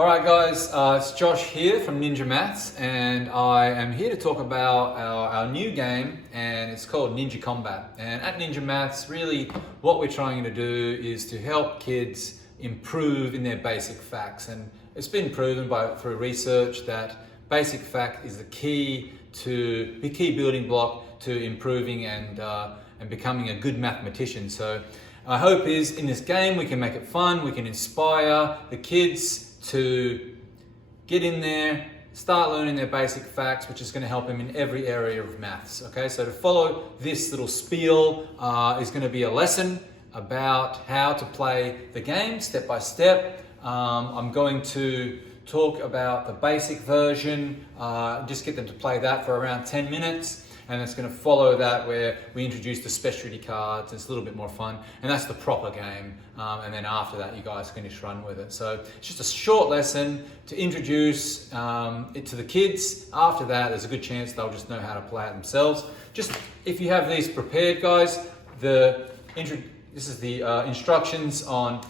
Alright guys, it's Josh here from Ninja Maths, and I am here to talk about our new game, and it's called Ninja Combat. And at Ninja Maths, really what we're trying to do is to help kids improve in their basic facts. And it's been proven through research that basic fact is the key building block to improving and becoming a good mathematician. So our hope is in this game we can make it fun, we can inspire the kids to get in there, start learning their basic facts, which is going to help them in every area of maths. Okay, so to follow this little spiel is going to be a lesson about how to play the game step by step. I'm going to talk about the basic version, just get them to play that for around 10 minutes. And it's going to follow that where we introduce the specialty cards. It's a little bit more fun, and that's the proper game. And then after that, you guys can just run with it. So it's just a short lesson to introduce it to the kids. After that, there's a good chance they'll just know how to play it themselves. Just if you have these prepared, guys, this is the instructions on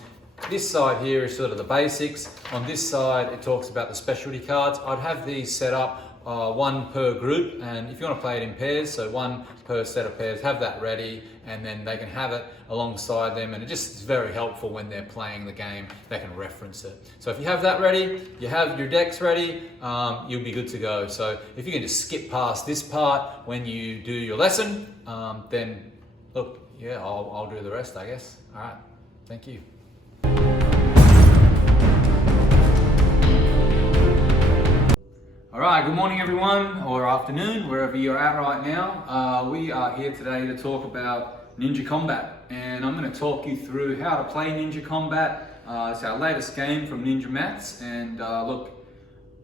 this side here is sort of the basics. On this side, it talks about the specialty cards. I'd have these set up one per group, and if you want to play it in pairs, so one per set of pairs, have that ready, and then they can have it alongside them, and it just is very helpful when they're playing the game. They can reference it. So if you have that ready, you have your decks ready, you'll be good to go. So if you can just skip past this part when you do your lesson, then look, yeah, I'll do the rest, I guess. All right, thank you. Alright, good morning everyone, or afternoon, wherever you're at right now. We are here today to talk about Ninja Combat, and I'm going to talk you through how to play Ninja Combat. It's our latest game from Ninja Maths, and look,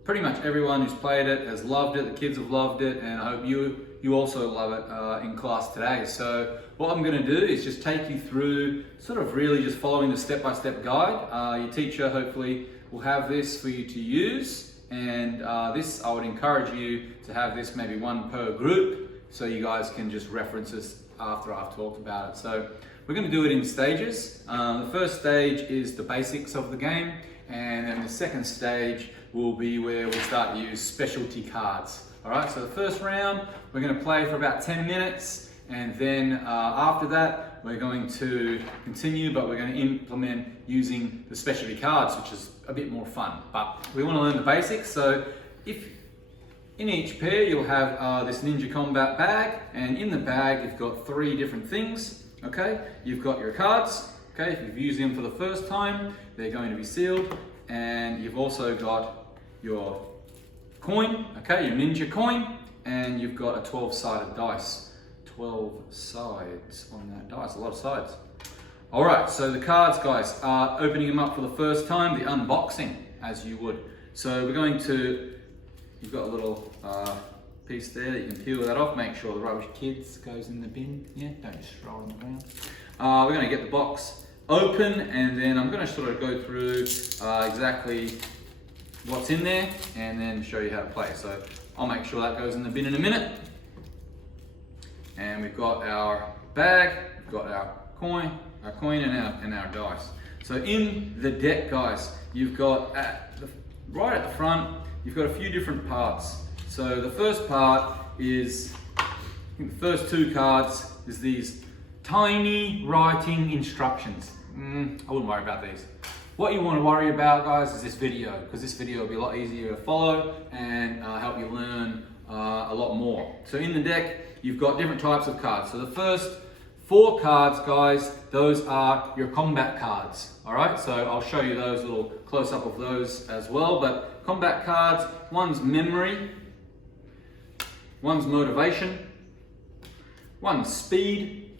pretty much everyone who's played it has loved it, the kids have loved it, and I hope you also love it in class today. So what I'm going to do is just take you through sort of really just following the step-by-step guide. Your teacher hopefully will have this for you to use. And this, I would encourage you to have this maybe one per group, so you guys can just reference this after I've talked about it. So we're going to do it in stages. The first stage is the basics of the game, and then the second stage will be where we start to use specialty cards. All right, so the first round, we're going to play for about 10 minutes, and then after that, we're going to continue, but we're going to implement using the specialty cards, which is a bit more fun. But we want to learn the basics. So if in each pair, you'll have this Ninja Combat bag, and in the bag, you've got 3 different things. Okay, you've got your cards. Okay, if you've used them for the first time, they're going to be sealed, and you've also got your coin. Okay, your Ninja coin, and you've got a 12-sided dice. 12 sides on that dice, a lot of sides. All right, so the cards, guys, are opening them up for the first time, the unboxing, as you would. So we're going to, you've got a little piece there that you can peel that off, make sure the rubbish kids goes in the bin, yeah, don't just throw them around. We're gonna get the box open, and then I'm gonna sort of go through exactly what's in there, and then show you how to play. So I'll make sure that goes in the bin in a minute. And we've got our bag, we've got our coin and our dice. So in the deck, guys, you've got right at the front, you've got a few different parts. So the first part is, I think the first 2 cards is these tiny writing instructions. I wouldn't worry about these. What you want to worry about, guys, is this video, because this video will be a lot easier to follow and help you learn a lot more. So in the deck, you've got different types of cards. So the first 4 cards, guys, those are your combat cards. All right, so I'll show you those, little close-up of those as well. But combat cards, one's memory, one's motivation, one's speed,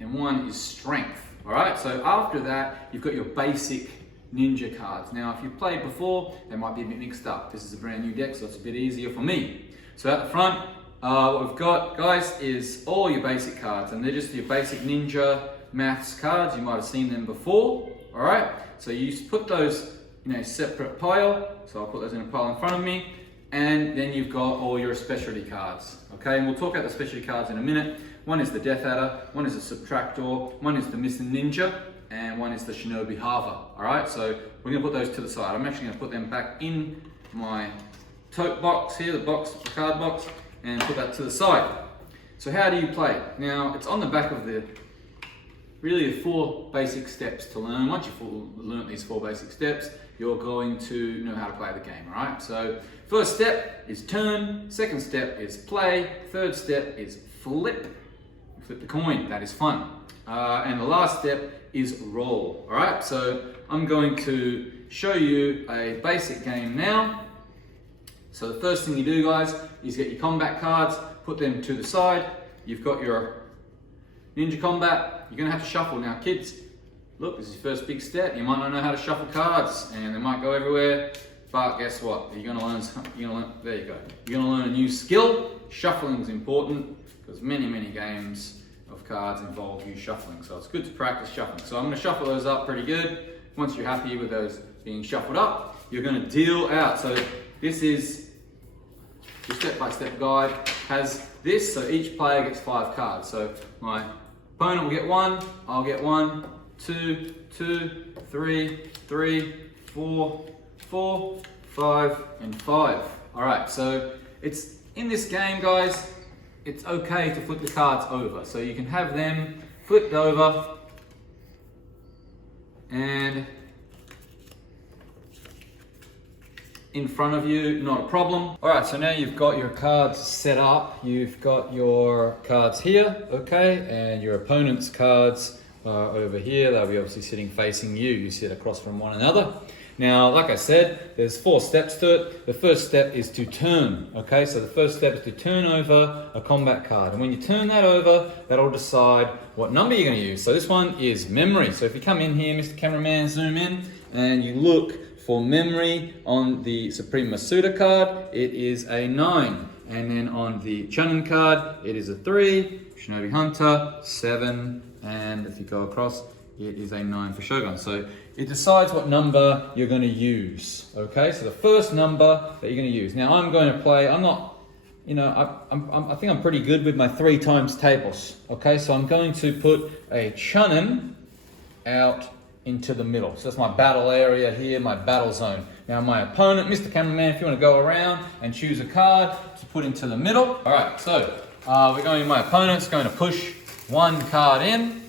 and one is strength. All right, so after that, you've got your basic Ninja cards. Now, if you've played before, they might be a bit mixed up. This is a brand new deck, so it's a bit easier for me. So at the front, what we've got, guys, is all your basic cards, and they're just your basic Ninja Maths cards. You might have seen them before. All right, so you put those in a separate pile. So I'll put those in a pile in front of me, and then you've got all your specialty cards. Okay, and we'll talk about the specialty cards in a minute. One is the Death Adder, one is the Subtractor, one is the Mr. Ninja. and one is the Shinobi Hava. All right, so we're gonna put those to the side. I'm actually gonna put them back in my tote box here, the card box, and put that to the side. So how do you play? Now, it's on the back of the 4 basic steps to learn. Once you've learned these 4 basic steps, you're going to know how to play the game, all right? So first step is turn, second step is play, third step is flip. Flip the coin, that is fun. And the last step is roll, all right? So I'm going to show you a basic game now. So the first thing you do, guys, is get your combat cards, put them to the side. You've got your Ninja Combat. You're gonna have to shuffle. Now, kids, look, this is your first big step. You might not know how to shuffle cards, and they might go everywhere, but guess what? You're gonna learn, there you go. You're gonna learn a new skill. Shuffling is important, because many games of cards involve you shuffling. So it's good to practice shuffling. So I'm gonna shuffle those up pretty good. Once you're happy with those being shuffled up, you're gonna deal out. So this is your step-by-step guide, has this, so each player gets 5 cards. So my opponent will get 1, I'll get 1, 2, 3, 4, 5, and 5. All right, so it's in this game, guys, it's okay to flip the cards over. So you can have them flipped over and in front of you, not a problem. All right, so now you've got your cards set up. You've got your cards here, okay, and your opponent's cards are over here. They'll be obviously sitting facing you. You sit across from one another. Now, like I said, there's 4 steps to it. The first step is to turn, okay? So the first step is to turn over a combat card. And when you turn that over, that'll decide what number you're gonna use. So this one is memory. So if you come in here, Mr. Cameraman, zoom in, and you look for memory on the Supreme Masuda card, it is a 9. And then on the Chunin card, it is a 3, Shinobi Hunter, 7, and if you go across, it is a 9 for Shogun. So it decides what number you're going to use. Okay, so the first number that you're going to use. Now I'm going to play, I'm not, you know, I think I'm pretty good with my 3 times tables. Okay, so I'm going to put a Chunin out into the middle. So that's my battle area here, my battle zone. Now my opponent, Mr. Cameraman, if you want to go around and choose a card to put into the middle. All right, so we're going, my opponent's going to push 1 card in,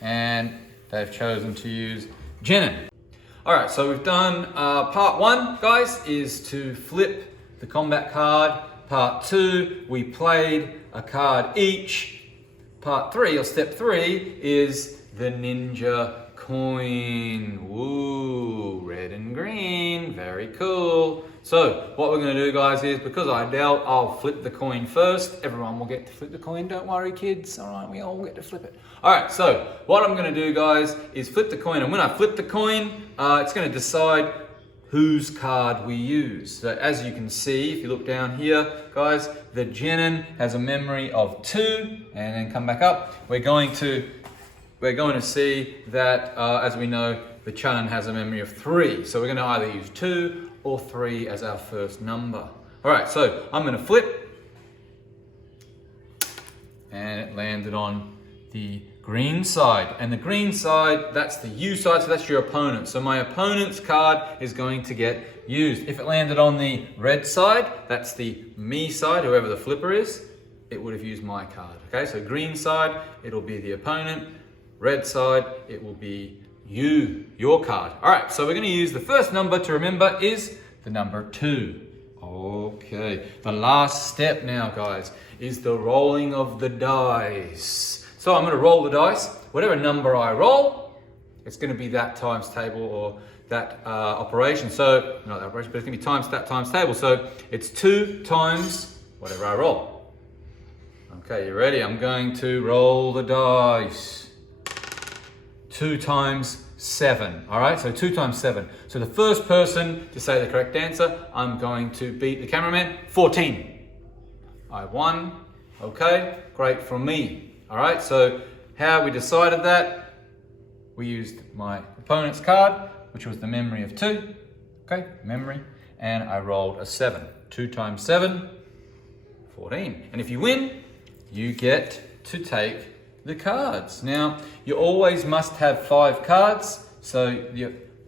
and they've chosen to use Genin. All right, so we've done part 1, guys, is to flip the combat card. Part 2, we played a card each. Part 3, or step 3, is the Ninja Coin. Woo, red and green, very cool. So what we're gonna do, guys, is because I dealt, I'll flip the coin first. Everyone will get to flip the coin, don't worry, kids. All right, we all get to flip it. All right, so what I'm gonna do, guys, is flip the coin. And when I flip the coin, it's gonna decide whose card we use. So as you can see, if you look down here, guys, the Genin has a memory of 2, and then come back up. We're going to see that, as we know, the Chunin has a memory of 3. So we're going to either use 2 or 3 as our first number. All right, so I'm going to flip, and it landed on the green side. And the green side, that's the you side, so that's your opponent. So my opponent's card is going to get used. If it landed on the red side, that's the me side, whoever the flipper is, it would have used my card. Okay, so green side, it'll be the opponent. Red side, it will be you, your card. All right, so we're going to use the first number to remember is the number 2. Okay, the last step now, guys, is the rolling of the dice. So I'm going to roll the dice. Whatever number I roll, it's going to be that times table or that operation. So, not that operation, but it's going to be times that times table. So it's 2 times whatever I roll. Okay, you ready? I'm going to roll the dice. 2 times 7, all right? So 2 times 7. So the first person to say the correct answer, I'm going to beat the cameraman, 14. I won, okay? Great from me, all right? So how we decided that, we used my opponent's card, which was the memory of 2, okay, memory, and I rolled a 7. 2 times 7, 14. And if you win, you get to take the cards. Now, you always must have 5 cards, so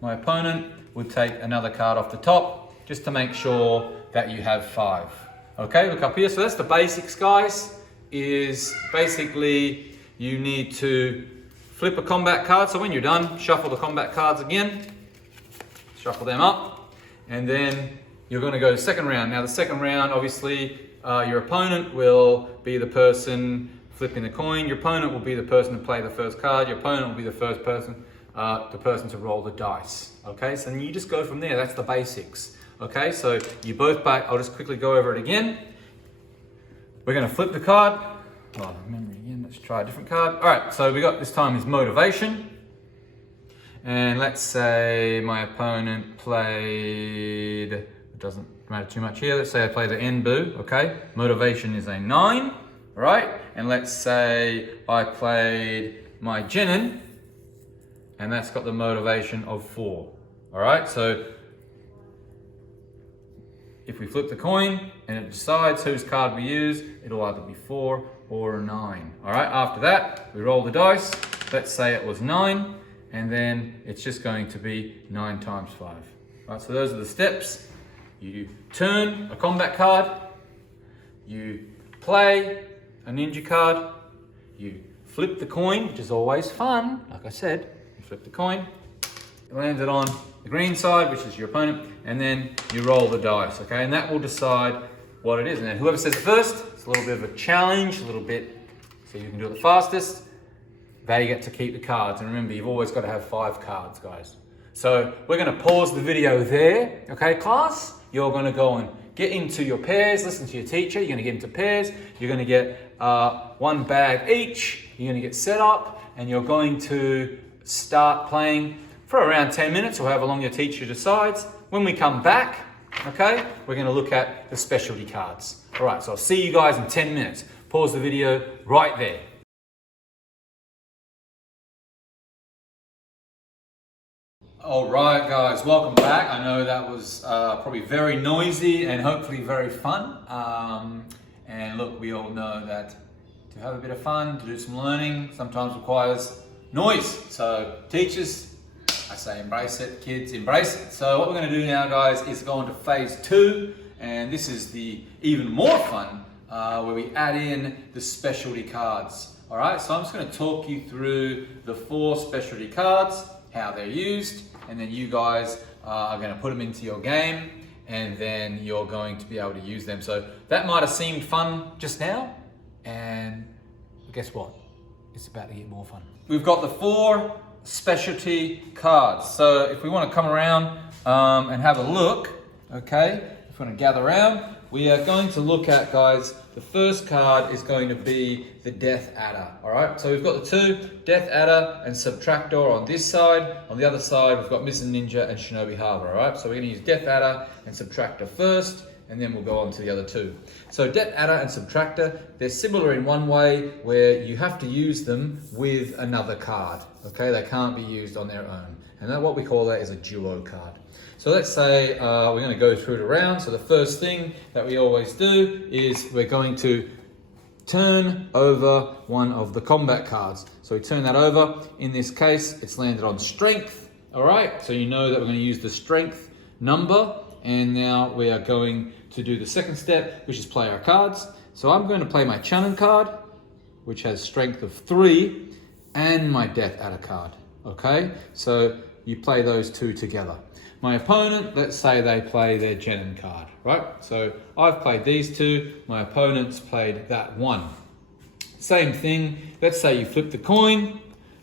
my opponent would take another card off the top, just to make sure that you have 5. Okay, look up here. So that's the basics, guys, is basically you need to flip a combat card. So when you're done, shuffle the combat cards again, shuffle them up, and then you're going to go to the second round. Now the second round, obviously, your opponent will be the person flipping the coin. Your opponent will be the person to play the first card. Your opponent will be the first person, to roll the dice. Okay, so then you just go from there. That's the basics. Okay, so you both back. I'll just quickly go over it again. We're going to flip the card. Oh, memory again. Let's try a different card. All right, so we got this time is motivation. And let's say my opponent played, it doesn't matter too much here. Let's say I played the Nbu, okay? Motivation is a 9, all right? And let's say I played my Genin, and that's got the motivation of 4, all right? So if we flip the coin and it decides whose card we use, it'll either be 4 or a 9, all right? After that, we roll the dice. Let's say it was 9, and then it's just going to be 9 times 5. All right, so those are the steps. You turn a combat card, you play a ninja card, you flip the coin, which is always fun. Like I said, you flip the coin, you land it on the green side, which is your opponent, and then you roll the dice, okay? And that will decide what it is. And then whoever says it first, it's a little bit of a challenge, a little bit, so you can do it the fastest. They get to keep the cards. And remember, you've always got to have 5 cards, guys. So we're going to pause the video there, okay, class? You're going to go and get into your pairs, listen to your teacher. You're going to get into pairs. You're going to get 1 bag each. You're going to get set up, and you're going to start playing for around 10 minutes or however long your teacher decides. When we come back, okay, we're going to look at the specialty cards. All right, so I'll see you guys in 10 minutes. Pause the video right there. All right, guys, welcome back. I know that was probably very noisy and hopefully very fun. And look, we all know that to have a bit of fun, to do some learning, sometimes requires noise. So teachers, I say embrace it, kids embrace it. So what we're going to do now, guys, is go on to phase 2. And this is the even more fun, where we add in the specialty cards. All right, so I'm just going to talk you through the 4 specialty cards, how they're used, and then you guys are going to put them into your game, and then you're going to be able to use them. So that might have seemed fun just now, and guess what? It's about to get more fun. We've got the 4 specialty cards. So if we want to come around and have a look, okay, if we want to gather around, we are going to look at, guys, the first card is going to be the Death Adder, all right? So we've got the 2, Death Adder and Subtractor on this side. On the other side, we've got Mrs. Ninja and Shinobi Harbor, all right? So we're gonna use Death Adder and Subtractor first, and then we'll go on to the other 2. So Death Adder and Subtractor, they're similar in one way where you have to use them with another card, okay? They can't be used on their own. And then what we call that is a duo card. So let's say we're going to go through it around. So the first thing that we always do is we're going to turn over one of the combat cards. So we turn that over. In this case, it's landed on strength. All right, so you know that we're going to use the strength number. And now we are going to do the second step, which is play our cards. So I'm going to play my Channon card, which has strength of 3, and my Death Adder card. Okay, so you play those 2 together. My opponent, let's say they play their Genin card, right? So I've played these 2, my opponent's played that 1. Same thing, let's say you flip the coin,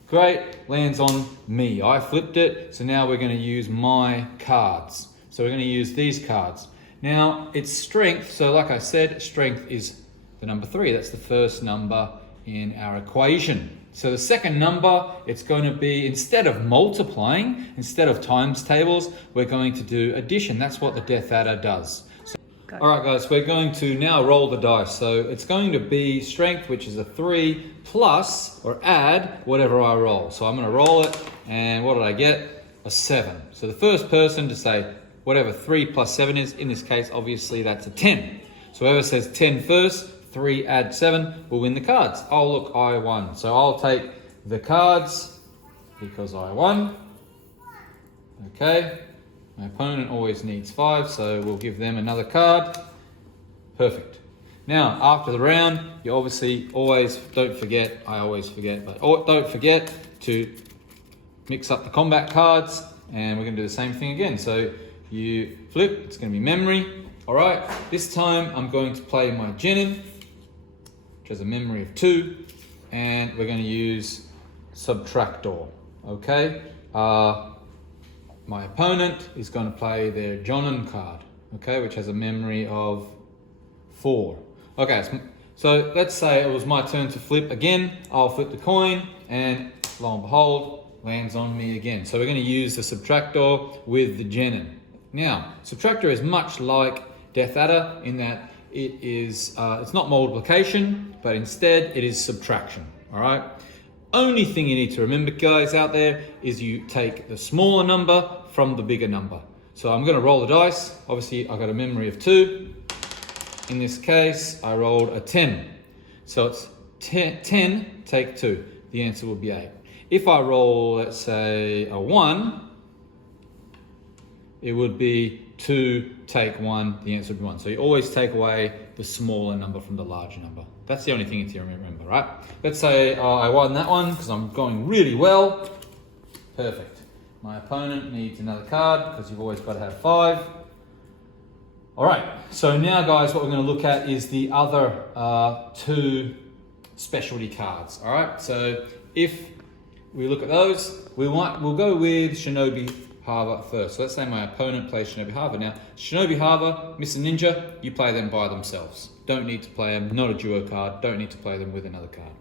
great, lands on me. I flipped it, so now we're going to use my cards. So we're going to use these cards. Now it's strength, so like I said, strength is the number 3. That's the first number in our equation. So the second number, it's going to be, instead of multiplying, instead of times tables, we're going to do addition. That's what the Death Adder does. So, all right, guys, we're going to now roll the dice. So it's going to be strength, which is a 3, plus or add whatever I roll. So I'm going to roll it, and what did I get? A 7. So the first person to say whatever 3 plus 7 is, in this case, obviously that's a 10. So whoever says 10 first, 3 add 7 will win the cards. Oh look, I won. So I'll take the cards because I won. Okay, my opponent always needs 5, so we'll give them another card. Perfect. Now, after the round, you obviously always, don't forget, I always forget, but don't forget to mix up the combat cards, and we're gonna do the same thing again. So you flip, it's gonna be memory. All right, this time I'm going to play my Genin, which has a memory of 2, and we're gonna use Subtractor, okay? My opponent is gonna play their Jonin card, okay, which has a memory of 4. Okay, so let's say it was my turn to flip again. I'll flip the coin, and lo and behold, lands on me again. So we're gonna use the Subtractor with the Genin. Now, Subtractor is much like Death Adder in that it is, it's not multiplication, but instead it is subtraction, all right? Only thing you need to remember, guys, out there, is you take the smaller number from the bigger number. So I'm gonna roll the dice. Obviously, I got a memory of 2. In this case, I rolled a 10. So it's 10 take 2. The answer will be 8. If I roll, let's say, a 1, it would be 2 take 1, the answer would be 1. So you always take away the smaller number from the larger number. That's the only thing you need to remember, right? Let's say I won that one because I'm going really well. Perfect. My opponent needs another card because you've always got to have 5. All right, so now guys, what we're going to look at is the other 2 specialty cards. All right, so if we look at those, we'll go with Shinobi Hava first. So let's say my opponent plays Shinobi Hava. Now, Shinobi Hava, Mr. Ninja, you play them by themselves. Don't need to play them, not a duo card. Don't need to play them with another card.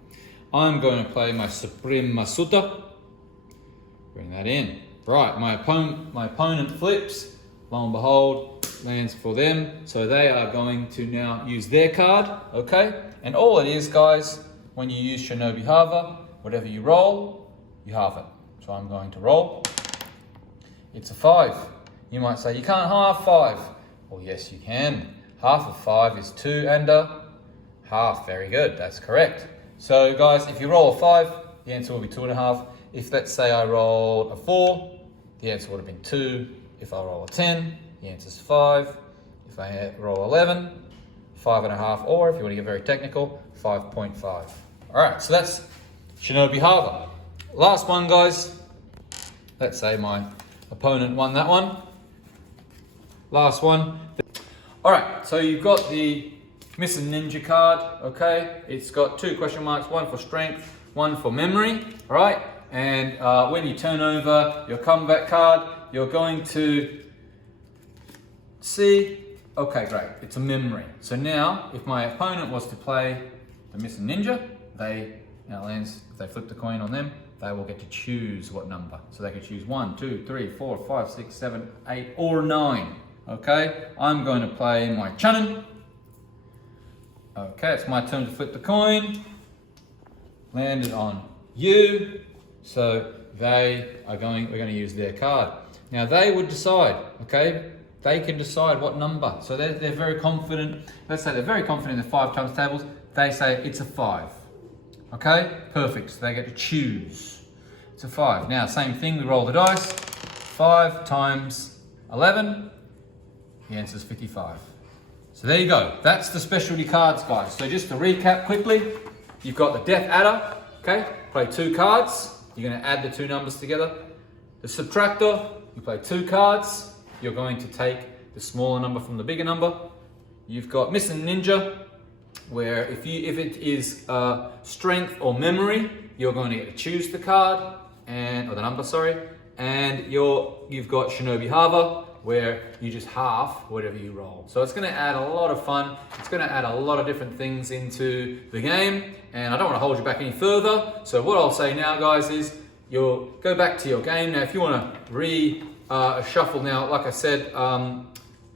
I'm going to play my Supreme Masuta. Bring that in. Right, my opponent flips. Lo and behold, lands for them. So they are going to now use their card, okay? And all it is, guys, when you use Shinobi Hava, whatever you roll, you halve it. So I'm going to roll. It's a 5. You might say, you can't halve 5. Well, yes, you can. Half of 5 is 2 and a half. Very good, that's correct. So guys, if you roll a 5, the answer will be 2.5. If let's say I rolled a 4, the answer would have been 2. If I roll a 10, the answer is 5. If I roll 11, 5.5, or if you want to get very technical, 5.5. All right, so that's Shinobi Hava. Last one, guys. Let's say my opponent won that one. Last one. All right, so you've got the Mr. Ninja card, okay? It's got 2 question marks, one for strength, one for memory, all right? And when you turn over your combat card, you're going to see, okay, great, it's a memory. So now, if my opponent was to play the Mr. Ninja, if they flip the coin on them, they will get to choose what number. So they could choose 1, 2, 3, 4, 5, 6, 7, 8, or 9. Okay, I'm going to play my Chunin. Okay, it's my turn to flip the coin. Landed on you. So we're going to use their card. Now they would decide, okay? They can decide what number. So they're very confident. Let's say they're very confident in the 5 times tables. They say it's a 5. Okay, perfect. So they get to choose. It's a 5. Now, same thing, we roll the dice. 5 times 11. The answer is 55. So there you go. That's the specialty cards, guys. So just to recap quickly, you've got the Death Adder. Okay, play 2 cards. You're going to add the 2 numbers together. The Subtractor, you play 2 cards. You're going to take the smaller number from the bigger number. You've got Mr. Ninja, where if it is strength or memory, you're going to get to choose the card or the number, sorry. And you've got Shinobi Hava, where you just half whatever you roll. So it's going to add a lot of fun. It's going to add a lot of different things into the game, and I don't want to hold you back any further. So what I'll say now, guys, is you'll go back to your game. Now, if you want to reshuffle now, like I said,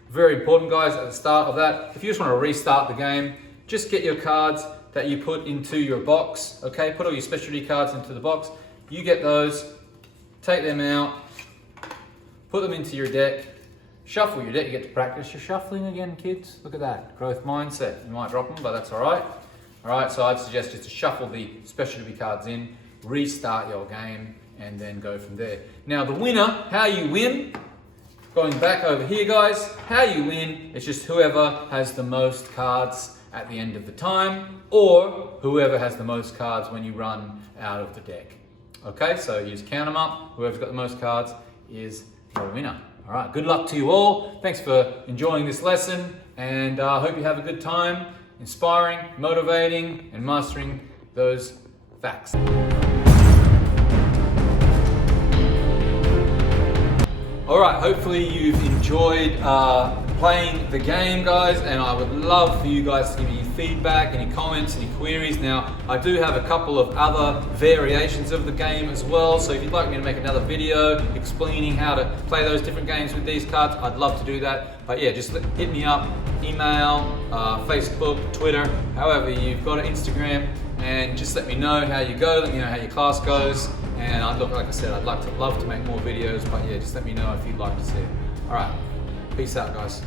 very important, guys, at the start of that, if you just want to restart the game, just get your cards that you put into your box, okay? Put all your specialty cards into the box. You get those, take them out, put them into your deck, Shuffle your deck, you get to practice your shuffling again, kids. Look at that, growth mindset. You might drop them, but that's all right. All right, so I'd suggest just to shuffle the specialty cards in, restart your game, and then go from there. Now the winner, how you win, going back over here guys, how you win, it's just whoever has the most cards at the end of the time, or whoever has the most cards when you run out of the deck. Okay, so you just count them up, whoever's got the most cards is the winner. All right, good luck to you all. Thanks for enjoying this lesson, and I hope you have a good time inspiring, motivating, and mastering those facts. All right, hopefully you've enjoyed playing the game, guys, and I would love for you guys to give me feedback, any comments, any queries. Now, I do have a couple of other variations of the game as well, so if you'd like me to make another video explaining how to play those different games with these cards, I'd love to do that. But yeah, just hit me up, email, Facebook, Twitter, however you've got an Instagram, and just let me know how you go, let me know how your class goes. And like I said, I'd love to make more videos, but yeah, just let me know if you'd like to see it. All right, peace out, guys.